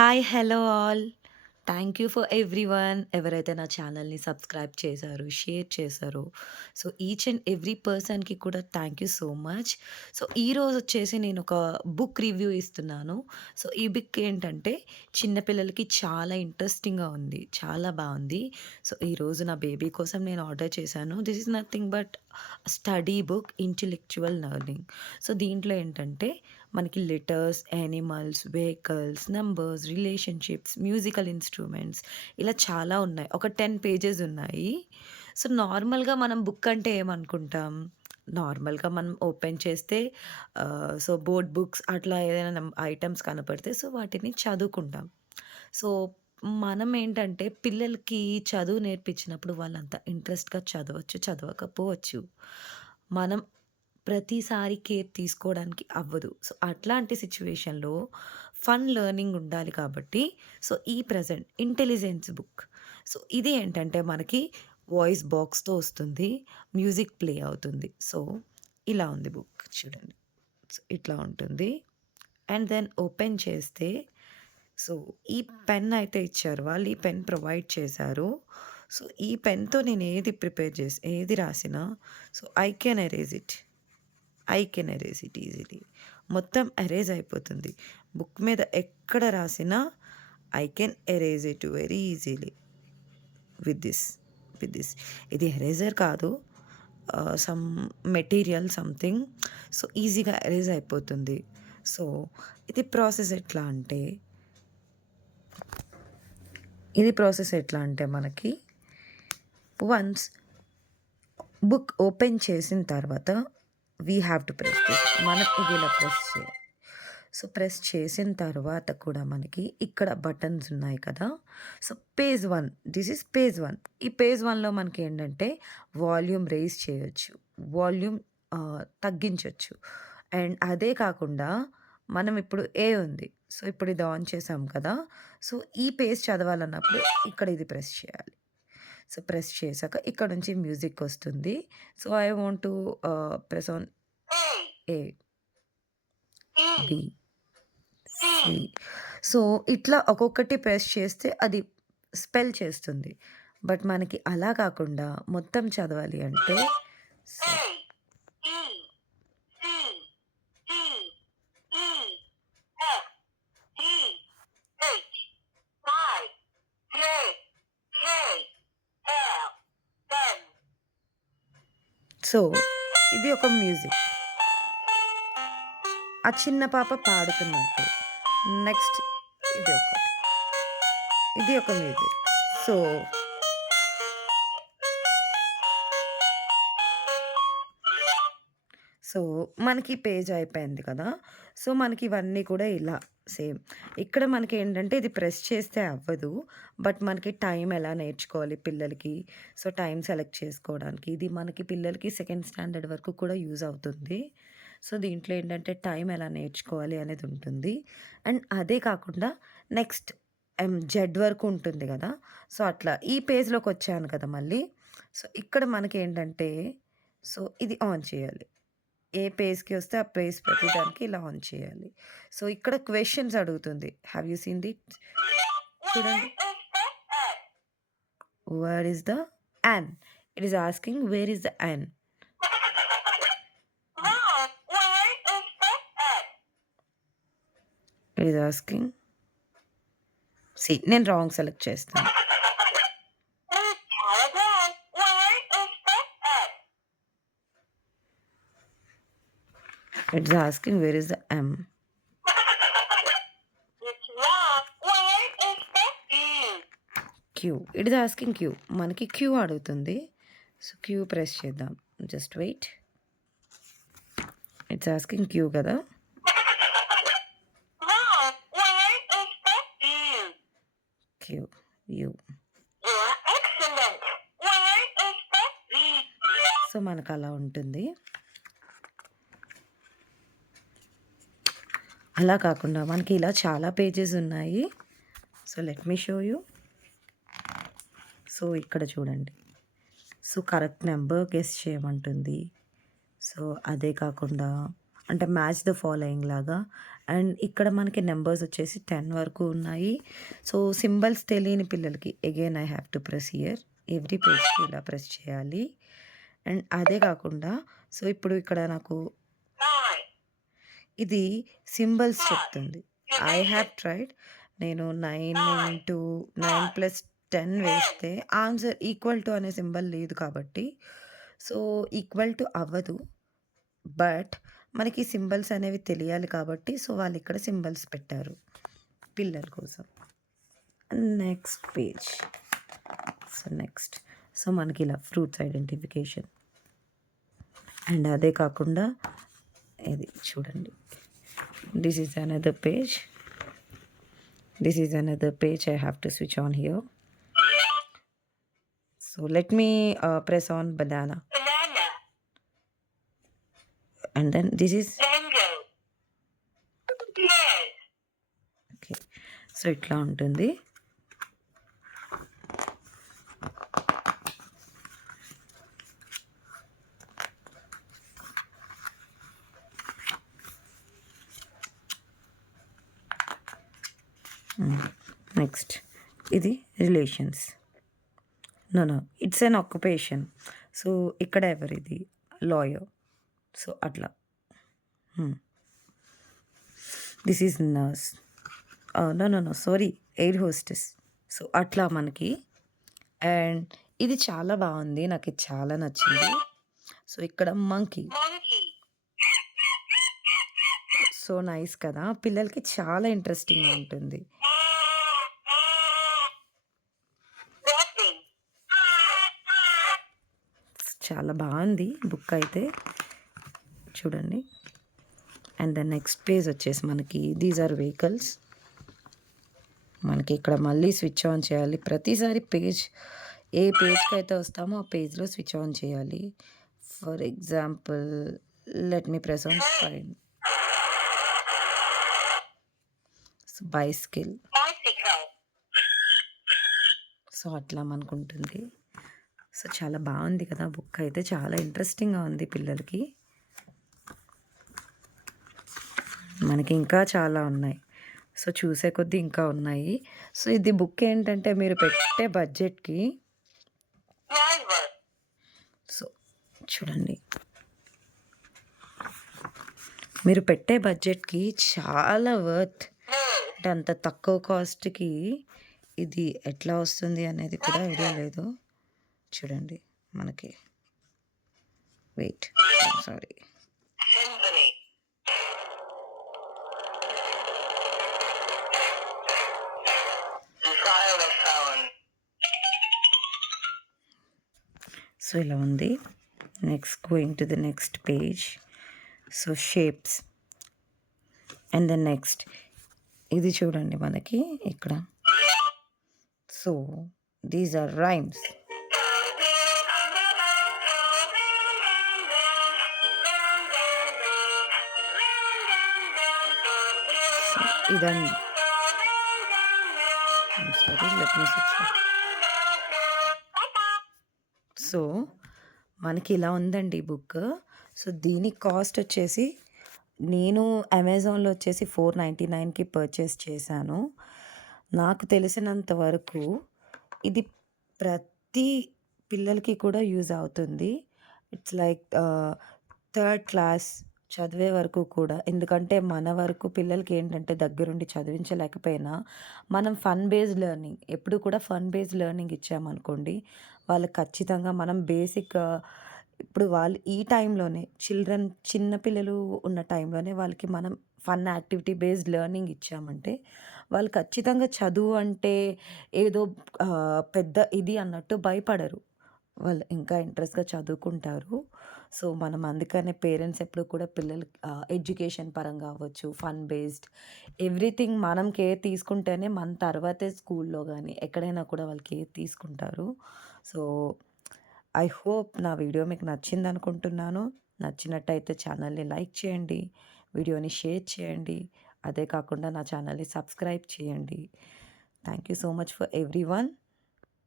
Hi! Hello all. Thank you for everyone ఎవరైతే నా ఛానల్‌ని సబ్స్క్రైబ్ చేశారో, షేర్ చేశారో. సో, ఈచ్ అండ్ ఎవ్రీ పర్సన్‌కి కూడా thank you so much. So, ఈరోజొచ్చేసి నేనొక బుక్ రివ్యూ ఇస్తున్నాను. సో, ఈ బుక్ ఏంటంటే చిన్న పిల్లలకి చాలా ఇంట్రెస్టింగ్‌గా ఉంది. చాలా బావుంది. సో, ఈరోజు నా బేబీ కోసం నేను ఆర్డర్ చేశాను. This is nothing but study book intellectual learning. So, దీంట్లో ఏంటంటే మనకి letters, animals, vehicles, numbers, relationships, musical instruments ఇలా చాలా ఉన్నాయి. ఒక 10 పేజెస్ ఉన్నాయి. సో, నార్మల్‌గా మనం బుక్ అంటే ఏమనుకుంటాం? నార్మల్‌గా మనం ఓపెన్ చేస్తే సో, బోర్డ్ బుక్స్ అట్లా ఏదైనా ఐటెమ్స్ కనపడితే సో, వాటిని చదువుకుంటాం. సో, మనం ఏంటంటే పిల్లలకి చదువు నేర్పించినప్పుడు వాళ్ళంత ఇంట్రెస్ట్‌గా చదవచ్చు, చదవకపోవచ్చు. మనం ప్రతిసారి కేర్ తీసుకోవడానికి అవ్వదు. సో, అట్లాంటి సిట్యుయేషన్‌లో ఫన్ లెర్నింగ్ ఉండాలి కాబట్టి, సో, ఈ ప్రెజెంట్ ఇంటెలిజెన్స్ బుక్. సో, ఇది ఏంటంటే మనకి వాయిస్ బాక్స్‌తో వస్తుంది. మ్యూజిక్ ప్లే అవుతుంది. సో, ఇలా ఉంది బుక్ చూడండి. సో, ఇట్లా ఉంటుంది. అండ్ దెన్ ఓపెన్ చేస్తే సో, ఈ పెన్ అయితే ఇచ్చారు. వాళ్ళు ఈ పెన్ ప్రొవైడ్ చేశారు. సో, ఈ పెన్‌తో నేను ఏది రాసినా so, I can erase it easily. మొత్తం ఎరేజ్ అయిపోతుంది. బుక్ మీద ఎక్కడ రాసినా I can erase it very easily with this with this. ఇది ఎరేజర్ కాదు. Some material something. సో, ఈజీగా ఎరేజ్ అయిపోతుంది. సో, ఇది ప్రాసెస్ ఎట్లా అంటే మనకి వన్స్ బుక్ ఓపెన్ చేసిన తర్వాత we have to press this. మనం ఇది ఇలా ప్రెస్ చేయాలి. సో, ప్రెస్ చేసిన తర్వాత కూడా మనకి ఇక్కడ బటన్స్ ఉన్నాయి కదా! So, page 1 this is page 1. ఈ పేజ్ 1లో మనకేంటంటే వాల్యూమ్ రైజ్ చేయొచ్చు. వాల్యూమ్ తగ్గించొచ్చు. అండ్ అదే కాకుండా మనం ఇప్పుడు ఉంది. సో, ఇప్పుడు ఇది ఆన్ చేసాం కదా! సో, ఈ పేజ్ చదవాలన్నప్పుడు ఇక్కడ ఇది ప్రెస్ చేయాలి. సో, ప్రెస్ చేశాక ఇక్కడ నుంచి మ్యూజిక్ వస్తుంది. So, I want to press on A, B, C. So, ఇట్లా ఒక్కొక్కటి ప్రెస్ చేస్తే అది స్పెల్ చేస్తుంది. బట్ మనకి అలా కాకుండా మొత్తం చదవాలి అంటే సో, సో, ఇది ఒక మ్యూజిక్. ఆ చిన్న పాప పాడుతున్నట్టు. నెక్స్ట్ ఇది ఒకటి. ఇది ఒక మ్యూజిక్. సో, సో, మనకి పేజ్ అయిపోయింది కదా! సో, మనకి ఇవన్నీ కూడా ఇలా సేమ్. ఇక్కడ మనకేంటంటే ఇది ప్రెస్ చేస్తే అవ్వదు. బట్ మనకి టైం ఎలా నేర్చుకోవాలి పిల్లలకి. సో, టైం సెలెక్ట్ చేసుకోవడానికి. ఇది మనకి పిల్లలకి సెకండ్ స్టాండర్డ్ వరకు కూడా యూజ్ అవుతుంది. సో, దీంట్లో ఏంటంటే టైం ఎలా నేర్చుకోవాలి అనేది ఉంటుంది. అండ్ అదే కాకుండా నెక్స్ట్ జెడ్ వరకు ఉంటుంది గదా! సో, అట్లా ఈ పేజ్‌లోకొచ్చాను కదా మళ్ళీ. సో, ఇక్కడ మనకేంటంటే సో, ఇది ఆన్ చేయాలి. ఏ పేజ్‌కి వస్తే ఆ పేజ్ ప్రతిదానికి ఇలా ఆన్ చేయాలి. సో, ఇక్కడ క్వెషన్స్ అడుగుతుంది. Have you seen it? చూడండి. Where is the yarn? It is asking where is the yarn? It is asking నేను రాంగ్ సెలెక్ట్ చేస్తాను. It is asking where is the M? Q. It is asking Q. మనకి Q అడుగుతుంది. సో, Q press చేద్దాం. Just wait. It's asking Q కదా! Q, you. So, మనకలా ఉంటుంది. అలా కాకుండా మనకి ఇలా చాలా పేజెస్ ఉన్నాయి. So, let me show you. So, ఇక్కడ చూడండి. సో, కరెక్ట్ నంబర్ గెస్ చేయమంటుంది. సో, అదే కాకుండా అంటే మ్యాచ్ ద ఫాలోయింగ్ లాగా. అండ్ ఇక్కడ మనకి నంబర్స్ వచ్చేసి 10 వరకు ఉన్నాయి. సో, సింబల్స్ తెలియని పిల్లలకి again I have to press here. Every పేజ్‌కి ఇలా ప్రెస్ చేయాలి. అండ్ అదే కాకుండా సో, ఇప్పుడు ఇక్కడ నాకు ఇది సింబల్స్ చెప్తుంది. I have tried. నేను 9 + 10 వేస్తే ఆన్సర్ ఈక్వల్ టు అనే సింబల్ లేదు కాబట్టి సో, ఈక్వల్ టు అవ్వదు. బట్ మనకి సింబల్స్ అనేవి తెలియాలి కాబట్టి సో, వాళ్ళిక్కడ సింబల్స్ పెట్టారు పిల్లల కోసం. Next page. నెక్స్ట్. మనకి ఇలా ఫ్రూట్స్ ఐడెంటిఫికేషన్. అండ్ అదే కాకుండా ఇది చూడండి. This is another page. I have to switch on here. So let me press on banana. And then this is mango. Yes. Okay. So ఇట్లా ఉంటుంది. నెక్స్ట్ ఇది relations. No it's an occupation. So ఇక్కడ ఎవరిది lawyer. So అట్లా. This is nurse. No sorry air hostess. So అట్లా మనకి. And ఇది చాలా బాగుంది, నాకు ఇది చాలా నచ్చింది. సో ఇక్కడ మంకీ. సో నైస్ కదా, పిల్లలకి చాలా ఇంట్రెస్టింగ్గా ఉంటుంది. చాలా బాగుంది బుక్ అయితే చూడండి. అండ్ ద నెక్స్ట్ పేజ్ వచ్చేసి మనకి దీస్ ఆర్ వెహికల్స్. మనకి ఇక్కడ మళ్ళీ స్విచ్ ఆన్ చేయాలి. ప్రతిసారి ఏ పేజ్కి అయితే వస్తామో ఆ పేజ్లో స్విచ్ ఆన్ చేయాలి. For example let me press on fine. Bicycle. So అట్లా మనకుంటుంది. సో చాలా బాగుంది కదా బుక్ అయితే, చాలా ఇంట్రెస్టింగ్గా ఉంది పిల్లలకి. మనకి ఇంకా చాలా ఉన్నాయి. సో చూసే కొద్దీ ఇంకా ఉన్నాయి. సో ఇది బుక్ ఏంటంటే మీరు పెట్టే బడ్జెట్కి. సో చూడండి, మీరు పెట్టే బడ్జెట్కి చాలా వర్త్. అంటే అంత తక్కువ కాస్ట్కి ఇది ఎట్లా వస్తుంది అనేది కూడా ఐడియా లేదు. చూడండి మనకి. Wait, sorry. సో ఇలా ఉంది. Next going to the next page. So shapes. And then next ఇది చూడండి మనకి ఇక్కడ. So these are rhymes. ఇదండి. సో మనకి ఇలా ఉందండి బుక్. సో దీని కాస్ట్ వచ్చేసి నేను అమెజాన్లో వచ్చేసి 499కి పర్చేస్ చేశాను. నాకు తెలిసినంత వరకు ఇది ప్రతి పిల్లలకి కూడా యూజ్ అవుతుంది. ఇట్స్ లైక్ థర్డ్ క్లాస్ చదివే వరకు కూడా. ఎందుకంటే మన వరకు పిల్లలకి ఏంటంటే దగ్గరుండి చదివించలేకపోయినా మనం ఫన్ బేస్డ్ లెర్నింగ్, ఎప్పుడు కూడా ఫన్ బేస్డ్ లెర్నింగ్ ఇచ్చామనుకోండి వాళ్ళకి ఖచ్చితంగా మనం బేసిక్. ఇప్పుడు వాళ్ళు ఈ టైంలోనే చిన్న పిల్లలు ఉన్న టైంలోనే వాళ్ళకి మనం ఫన్ యాక్టివిటీ బేస్డ్ లెర్నింగ్ ఇచ్చామంటే వాళ్ళు ఖచ్చితంగా చదువు అంటే ఏదో పెద్ద ఇది అన్నట్టు భయపడరు. వాళ్ళు ఇంకా ఇంట్రెస్ట్‌గా చదువుకుంటారు. సో, మనం అందుకనే పేరెంట్స్ ఎప్పుడు కూడా పిల్లలకి ఎడ్యుకేషన్ పరంగా అవ్వచ్చు, ఫన్ బేస్డ్ ఎవ్రీథింగ్ మనం కేర్ తీసుకుంటేనే మన తర్వాతే స్కూల్‌లో గానీ, ఎక్కడైనా కూడా వాళ్ళు కేర్ తీసుకుంటారు. సో, ఐ హోప్ నా వీడియో మీకు నచ్చిందనుకుంటున్నాను. నచ్చినట్టయితే ఛానల్‌ని లైక్ చేయండి, వీడియోని షేర్ చేయండి. అదే కాకుండా నా ఛానల్‌ని సబ్స్క్రైబ్ చేయండి. Thank you so much for everyone.